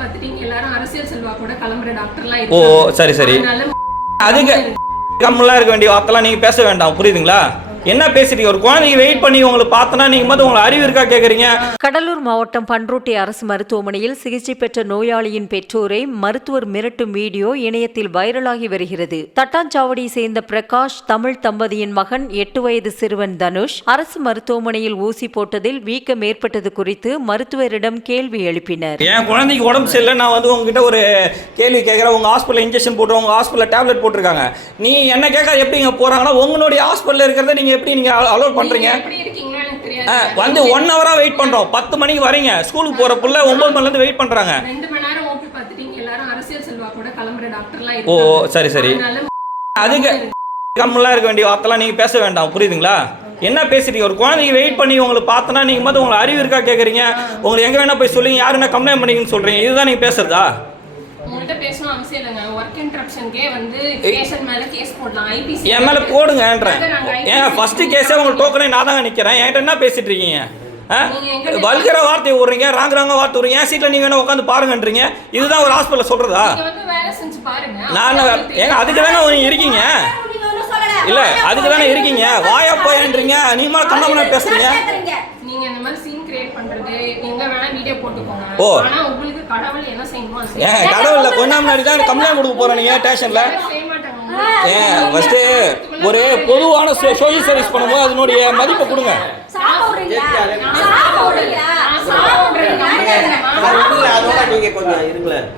பார்த்துட்டு எல்லாரும் அரசியல் செல்வாக்கோட கிளம்புற டாக்டர்லாம் ஓ இருக்காங்க. சரி சரி, அதனால அதுக்கு கம்மெல்லாம் இருக்க வேண்டிய வார்த்தைலாம் நீங்கள் பேச வேண்டாம், புரியுதுங்களா? என்ன பேசுறீங்க? ஒரு குழந்தைக்கு வெயிட் பண்ணி உங்களை பார்த்தனா நீங்கள் மட்டும் உங்களை அறிவு இருக்கா கேட்குறீங்க? கடலூர் மாவட்டம் பன்ருட்டி அரசு மருத்துவமனையில் சிகிச்சை பெற்ற நோயாளியின் பெற்றோரை மருத்துவர் மிரட்டும் வீடியோ இணையத்தில் வைரலாகி வருகிறது. தட்டாஞ்சாவடியை சேர்ந்த பிரகாஷ் தமிழ் தம்பதியின் மகன் 8 வயது சிறுவன் தனுஷ் அரசு மருத்துவமனையில் ஊசி போட்டதில் வீக்கம் ஏற்பட்டது குறித்து மருத்துவரிடம் கேள்வி எழுப்பினர். என் குழந்தைக்கு உடம்பு சரியில்லை, நான் வந்து உங்ககிட்ட ஒரு கேள்வி கேட்குறேன். உங்கள் ஹாஸ்பிட்டலில் இன்ஜெக்ஷன் போட்டு உங்கள் ஹாஸ்பிட்டலில் டேப்லெட் போட்டிருக்காங்க. நீ என்ன கேட்க எப்படி இங்கே போகிறாங்கன்னா உங்களுடைய ஹாஸ்பிட்டலில் இருக்கிறத நீங்கள் எப்படி நீங்கள் அலோட் பண்ணுறீங்க? வந்து 1 ஹவராக வெயிட் பண்ணுறோம். 10 மணிக்கு வரீங்க, ஸ்கூலுக்கு போகிற புள்ள 9 மணிலேருந்து வெயிட் பண்ணுறாங்க. 2 மணி நேரம் ஓபி பார்த்துட்டு எல்லாரும் அரசியல் செல்வாக்கோட கிளம்புற டாக்டர்லாம் ஓ இருக்காங்க. சரி சரி, அதுக்கு கம்மெல்லாம் இருக்க வேண்டிய வார்த்தைலாம் நீங்கள் பேச வேண்டாம், புரியுதுங்களா? என்ன பேசுறீங்க? ஒரு குழந்தைக்கு வெயிட் பண்ணி உங்களை பார்த்தனா நீங்கள் மட்டும் உங்களை அறிவு இருக்கா கேட்குறீங்க? உங்களுக்கு எங்கே வேணால் போய் சொல்லுங்க, யார் என்ன கம்ப்ளைண்ட் பண்ணிங்கன்னு சொல்கிறீங்க. இதுதான் நீங்கள் பேசுறதா? உங்கள்கிட்ட பேசணும் அவசியம் இல்லைங்க. ஒர்க் இன்டரப்ஷனுக்கே வந்து பேஷண்ட் மேல கேஸ் போடலாம். ஐபிசி என் மேலே போடுங்கன்றேன். ஏன் ஃபஸ்ட்டு கேஸே உங்களுக்கு டோக்கனே நான் தாங்க நிற்கிறேன். என்கிட்ட என்ன பேசிட்டு இருக்கீங்க? வல்கர வார்த்தை விடுறீங்க, ராங்க வார்த்தை விடுறீங்க. என் சீட்டில் நீங்கள் வேணா உட்காந்து பாருங்கன்றீங்க. இதுதான் ஒரு ஹாஸ்பிட்டலில் சொல்கிறதா? வேலை செஞ்சு பாருங்க. நான் ஏங்க அதுக்கு தானே நீங்கள் இருக்கீங்க? இல்லை அதுக்கு தானே இருக்கீங்க. வாயா போயன்றீங்க, நீ மேலே கண்ணாமண்ணா பேசுறீங்க. நீங்க இந்த மாதிரி சீன் கிரியேட் பண்றது எங்க வேணா வீடியோ போட்டுக்கோங்க. ஓ ஆனா உங்களுக்கு கடவுள் என்ன செய்யணுமோ அது ஏன் கடவுள்ல கொஞ்ச முன்னாடி தான் கம்ப்ளைண்ட் கொடுக்க போறேன் நீங்க ஸ்டேஷன்ல. செய்ய மாட்டாங்க. ஏன் ஃபர்ஸ்ட் ஒரு பொதுவான சோஷியல் சர்வீஸ் பண்ணும்போது அதனுடைய மதிப்பை கொடுங்க. நீங்க கொஞ்சம் இருங்களேன்.